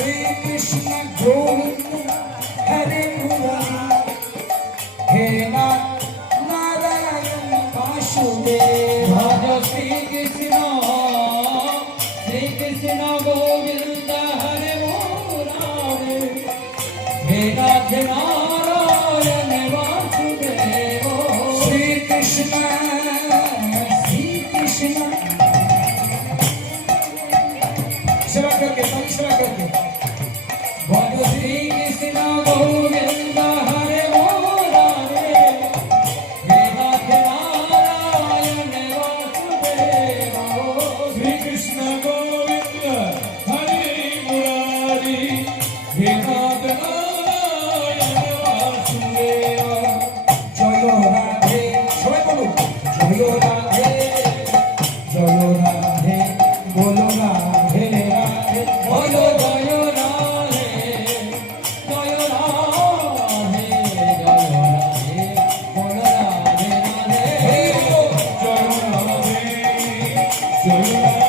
Krishna Govinda Hare Murari He Narayana Vasudeva Shri Krishna Govinda Hare Murari He Narayana Vasudeva Shri Krishna सेवा करके सेवा करके Shri Krishna Govinda Hare Murari He Narayana Vasudeva Shri Krishna Govinda Hare Murari He Narayana Vasudeva Jaya Radhe সবাই বলুন জয় রাধে জয় রাধে বলো রাধে রাধে বলো জয় রাধে জয় রাধে জয় রাধে বলো রাধে রাধে জয় রাধে জয় রাধে